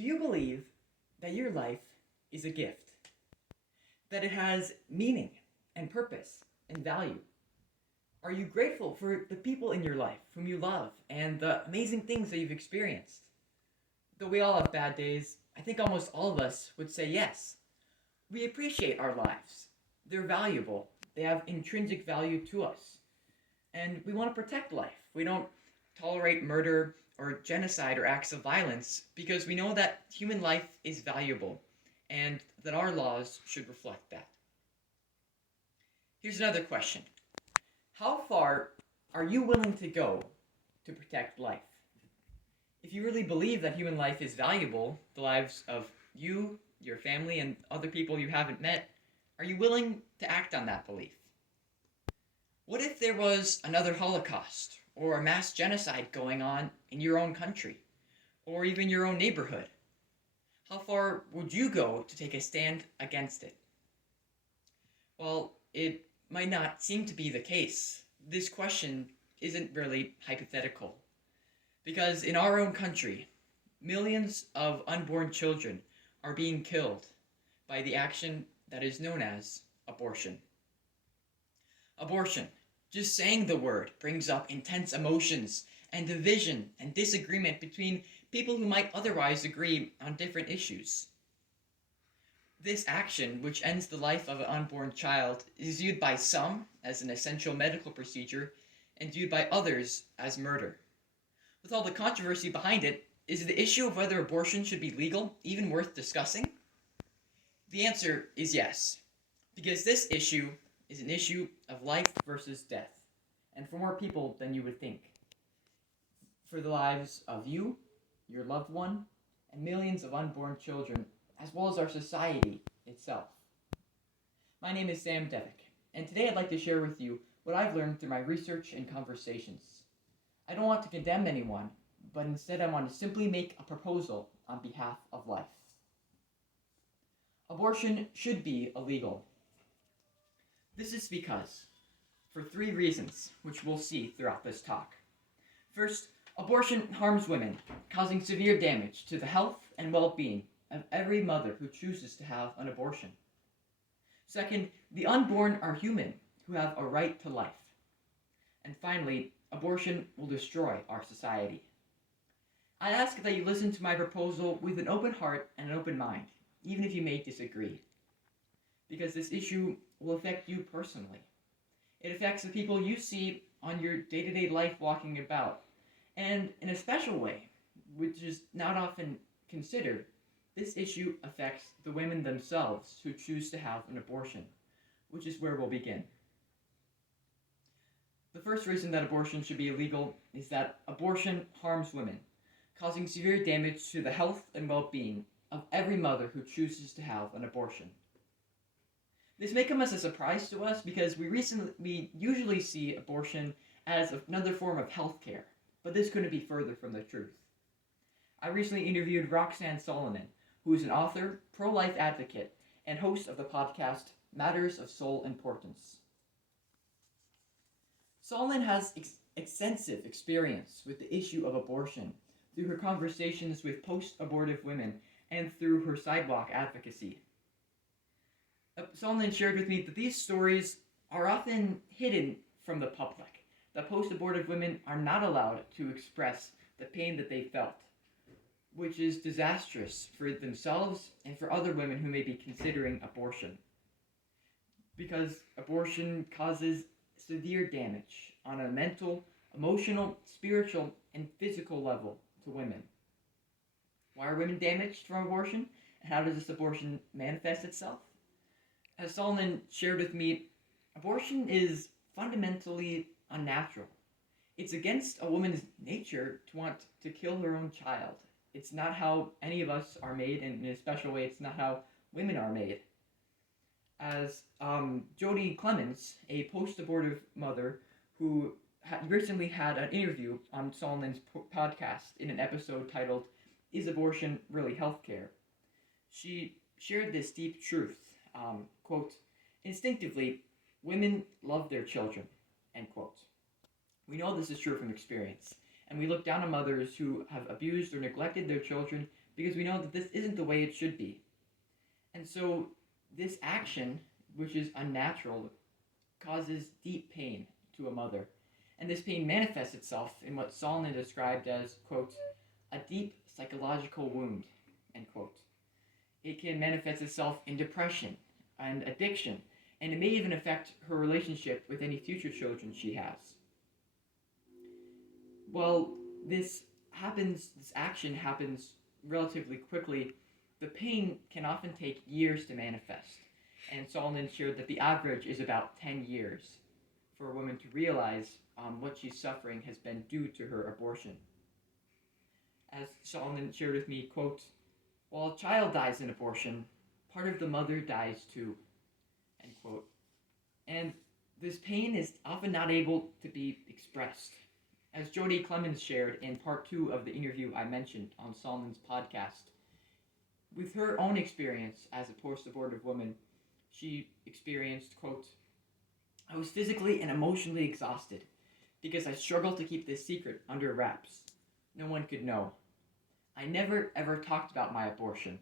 Do you believe that your life is a gift? That it has meaning and purpose and value? Are you grateful for the people in your life whom you love and the amazing things that you've experienced? Though we all have bad days, I think almost all of us would say yes. We appreciate our lives. They're valuable. They have intrinsic value to us. And we want to protect life. We don't tolerate murder or genocide or acts of violence because we know that human life is valuable and that our laws should reflect that. Here's another question. How far are you willing to go to protect life? If you really believe that human life is valuable, the lives of you, your family, and other people you haven't met, are you willing to act on that belief? What if there was another Holocaust or a mass genocide going on in your own country or even your own neighborhood? How far would you go to take a stand against it? Well, it might not seem to be the case. This question isn't really hypothetical because in our own country, millions of unborn children are being killed by the action that is known as abortion. Abortion, just saying the word, brings up intense emotions and division and disagreement between people who might otherwise agree on different issues. This action, which ends the life of an unborn child, is viewed by some as an essential medical procedure and viewed by others as murder. With all the controversy behind it, is the issue of whether abortion should be legal even worth discussing? The answer is yes, because this issue is an issue of life versus death, and for more people than you would think. For the lives of you, your loved one, and millions of unborn children, as well as our society itself. My name is Sam Devick, and today I'd like to share with you what I've learned through my research and conversations. I don't want to condemn anyone, but instead I want to simply make a proposal on behalf of life. Abortion should be illegal. This is because, for 3 reasons, which we'll see throughout this talk. First, abortion harms women, causing severe damage to the health and well-being of every mother who chooses to have an abortion. Second, the unborn are human who have a right to life. And finally, abortion will destroy our society. I ask that you listen to my proposal with an open heart and an open mind, even if you may disagree, because this issue will affect you personally. It affects the people you see on your day-to-day life walking about, and in a special way, which is not often considered, this issue affects the women themselves who choose to have an abortion, which is where we'll begin. The first reason that abortion should be illegal is that abortion harms women, causing severe damage to the health and well-being of every mother who chooses to have an abortion. This may come as a surprise to us because we usually see abortion as another form of healthcare, but this couldn't be further from the truth. I recently interviewed Roxanne Solomon, who is an author, pro-life advocate, and host of the podcast Matters of Soul Importance. Solomon has extensive experience with the issue of abortion through her conversations with post-abortive women and through her sidewalk advocacy. Solomon shared with me that these stories are often hidden from the public, that post-abortive women are not allowed to express the pain that they felt, which is disastrous for themselves and for other women who may be considering abortion. Because abortion causes severe damage on a mental, emotional, spiritual, and physical level to women. Why are women damaged from abortion? And how does this abortion manifest itself? As Solomon shared with me, abortion is fundamentally unnatural. It's against a woman's nature to want to kill her own child. It's not how any of us are made, and in a special way, it's not how women are made. As Jodie Clemens, a post-abortive mother who recently had an interview on Solomon's podcast in an episode titled, Is Abortion Really Healthcare? She shared this deep truth, quote, instinctively, women love their children, end quote. We know this is true from experience, and we look down on mothers who have abused or neglected their children because we know that this isn't the way it should be. And so this action, which is unnatural, causes deep pain to a mother. And this pain manifests itself in what Solomon described as, quote, a deep psychological wound, end quote. It can manifest itself in depression and addiction, and it may even affect her relationship with any future children she has. Well, this action happens relatively quickly. The pain can often take years to manifest, and Solomon shared that the average is about 10 years for a woman to realize what she's suffering has been due to her abortion. As Solomon shared with me, quote, while a child dies in abortion, part of the mother dies too, end quote. And this pain is often not able to be expressed. As Jodie Clemens shared in part 2 of the interview I mentioned on Solomon's podcast, with her own experience as a post-abortive woman, she experienced, quote, I was physically and emotionally exhausted because I struggled to keep this secret under wraps. No one could know. I never ever talked about my abortion,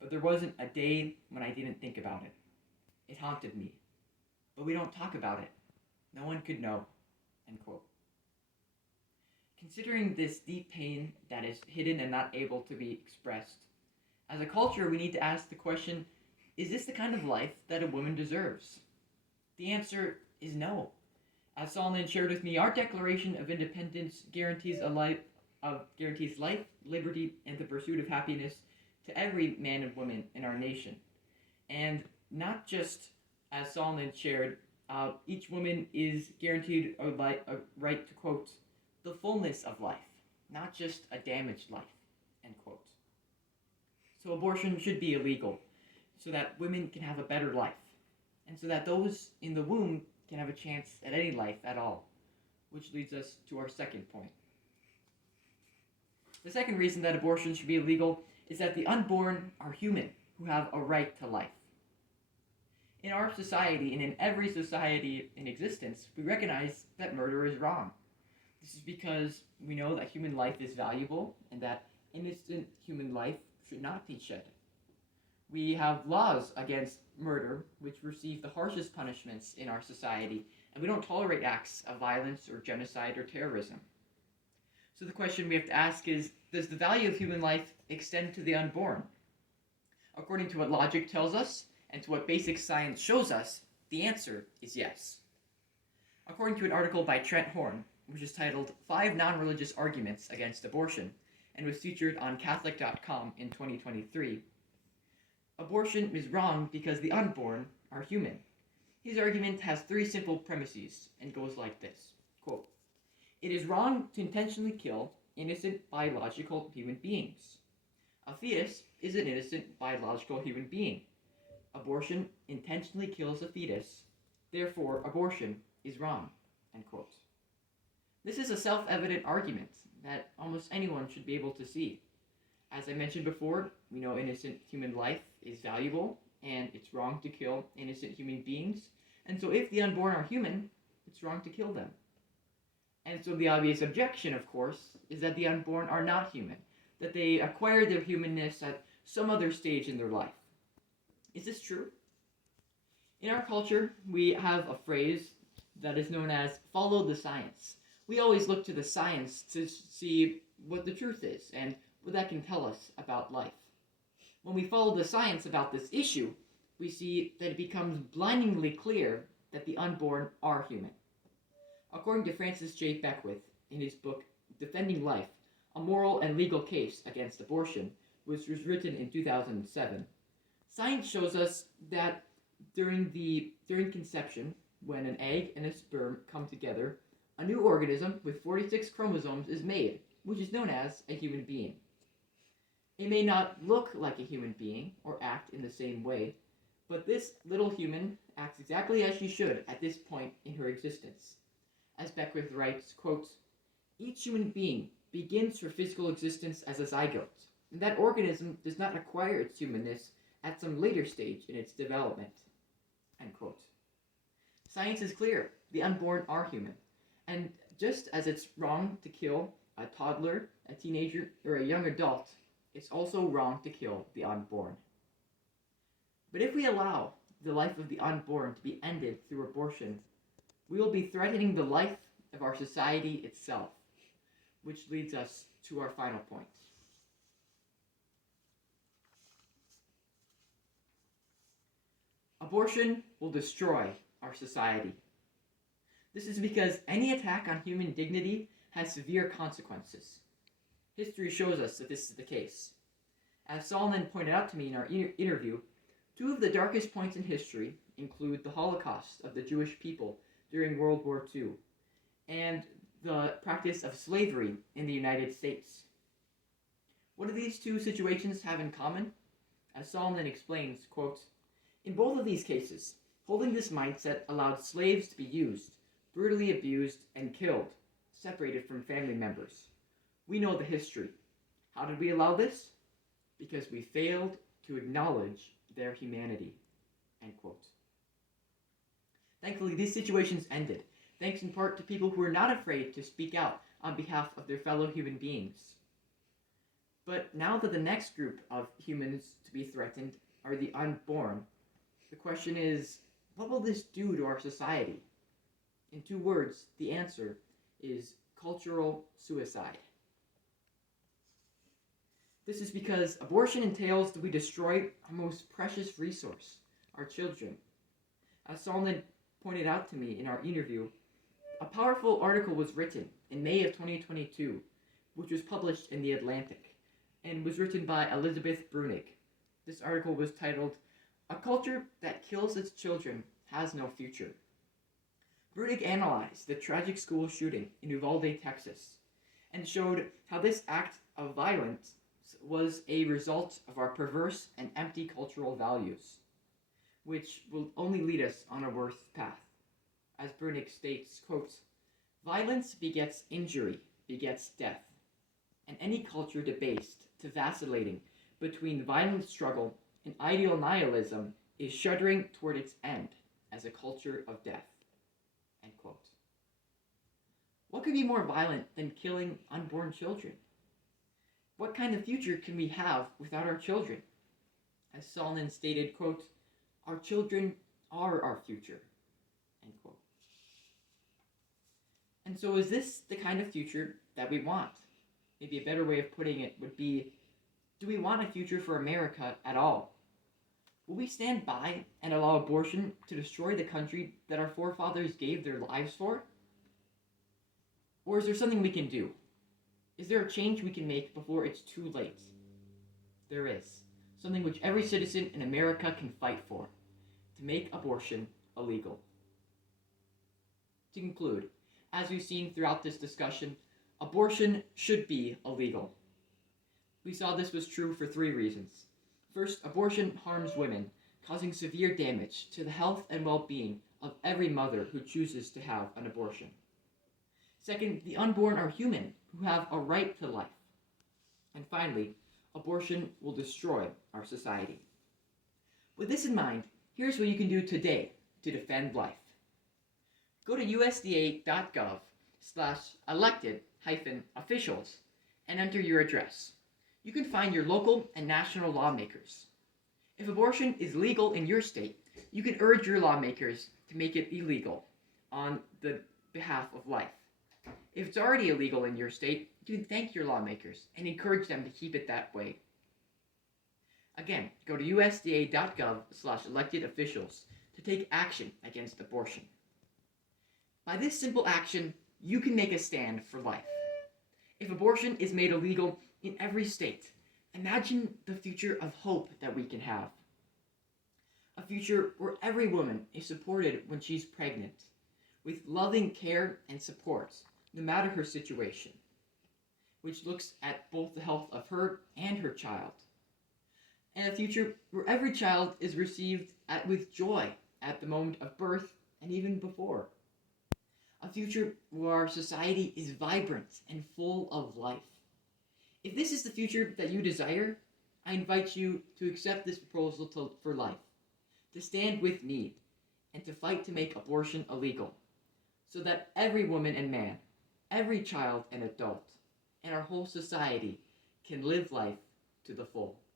but there wasn't a day when I didn't think about it. It haunted me. But we don't talk about it. No one could know, end quote. Considering this deep pain that is hidden and not able to be expressed, as a culture we need to ask the question, is this the kind of life that a woman deserves? The answer is no. As Solomon shared with me, our Declaration of Independence guarantees life, liberty, and the pursuit of happiness to every man and woman in our nation. And not just, as Solomon shared, each woman is guaranteed a right to, quote, the fullness of life, not just a damaged life, end quote. So abortion should be illegal so that women can have a better life, and so that those in the womb can have a chance at any life at all, which leads us to our second point. The second reason that abortion should be illegal is that the unborn are human who have a right to life. In our society, and in every society in existence, we recognize that murder is wrong. This is because we know that human life is valuable and that innocent human life should not be shed. We have laws against murder which receive the harshest punishments in our society, and we don't tolerate acts of violence or genocide or terrorism. So the question we have to ask is, does the value of human life extend to the unborn? According to what logic tells us, and to what basic science shows us, the answer is yes. According to an article by Trent Horn, which is titled 5 Non-Religious Arguments Against Abortion, and was featured on Catholic.com in 2023, abortion is wrong because the unborn are human. His argument has 3 simple premises and goes like this, quote, it is wrong to intentionally kill innocent biological human beings. A fetus is an innocent biological human being. Abortion intentionally kills a fetus, therefore abortion is wrong, end quote. This is a self-evident argument that almost anyone should be able to see. As I mentioned before, we know innocent human life is valuable, and it's wrong to kill innocent human beings, and so if the unborn are human, it's wrong to kill them. And so the obvious objection, of course, is that the unborn are not human, that they acquire their humanness at some other stage in their life. Is this true? In our culture, we have a phrase that is known as follow the science. We always look to the science to see what the truth is and what that can tell us about life. When we follow the science about this issue, we see that it becomes blindingly clear that the unborn are human. According to Francis J. Beckwith, in his book Defending Life, A Moral and Legal Case Against Abortion, which was written in 2007, science shows us that during conception, when an egg and a sperm come together, a new organism with 46 chromosomes is made, which is known as a human being. It may not look like a human being or act in the same way, but this little human acts exactly as she should at this point in her existence. As Beckwith writes, quote, each human being begins her physical existence as a zygote, and that organism does not acquire its humanness at some later stage in its development, end quote. Science is clear. The unborn are human. And just as it's wrong to kill a toddler, a teenager, or a young adult, it's also wrong to kill the unborn. But if we allow the life of the unborn to be ended through abortion, we will be threatening the life of our society itself, which leads us to our final point. Abortion will destroy our society. This is because any attack on human dignity has severe consequences. History shows us that this is the case. As Solomon pointed out to me in our interview, two of the darkest points in history include the Holocaust of the Jewish people during World War II and the practice of slavery in the United States. What do these two situations have in common? As Solomon explains, quote, "In both of these cases, holding this mindset allowed slaves to be used, brutally abused, and killed, separated from family members. We know the history. How did we allow this? Because we failed to acknowledge their humanity." End quote. Thankfully, these situations ended, thanks in part to people who were not afraid to speak out on behalf of their fellow human beings. But now that the next group of humans to be threatened are the unborn, the question is, what will this do to our society? In two words, the answer is cultural suicide. This is because abortion entails that we destroy our most precious resource, our children. As Solomon pointed out to me in our interview, a powerful article was written in May of 2022, which was published in The Atlantic, and was written by Elizabeth Brunig. This article was titled, "A Culture That Kills Its Children Has No Future." Brunig analyzed the tragic school shooting in Uvalde, Texas, and showed how this act of violence was a result of our perverse and empty cultural values, which will only lead us on a worse path. As Brunig states, quote, "Violence begets injury, begets death, and any culture debased to vacillating between violent struggle and ideal nihilism is shuddering toward its end as a culture of death." End quote. What could be more violent than killing unborn children? What kind of future can we have without our children? As Solomon stated, quote, "Our children are our future." End quote. And so is this the kind of future that we want? Maybe a better way of putting it would be, do we want a future for America at all? Will we stand by and allow abortion to destroy the country that our forefathers gave their lives for? Or is there something we can do? Is there a change we can make before it's too late? There is. Something which every citizen in America can fight for. To make abortion illegal. To conclude, as we've seen throughout this discussion, abortion should be illegal. We saw this was true for three reasons. First, abortion harms women, causing severe damage to the health and well-being of every mother who chooses to have an abortion. Second, the unborn are human, who have a right to life. And finally, abortion will destroy our society. With this in mind, here's what you can do today to defend life. Go to usda.gov/elected-officials and enter your address. You can find your local and national lawmakers. If abortion is legal in your state, you can urge your lawmakers to make it illegal on the behalf of life. If it's already illegal in your state, you can thank your lawmakers and encourage them to keep it that way. Again, go to usda.gov/elected-officials to take action against abortion. By this simple action, you can make a stand for life. If abortion is made illegal in every state, imagine the future of hope that we can have. A future where every woman is supported when she's pregnant, with loving care and support, no matter her situation, which looks at both the health of her and her child. And a future where every child is received with joy at the moment of birth and even before. A future where our society is vibrant and full of life. If this is the future that you desire, I invite you to accept this proposal for life, to stand with me, and to fight to make abortion illegal, so that every woman and man, every child and adult, and our whole society can live life to the full.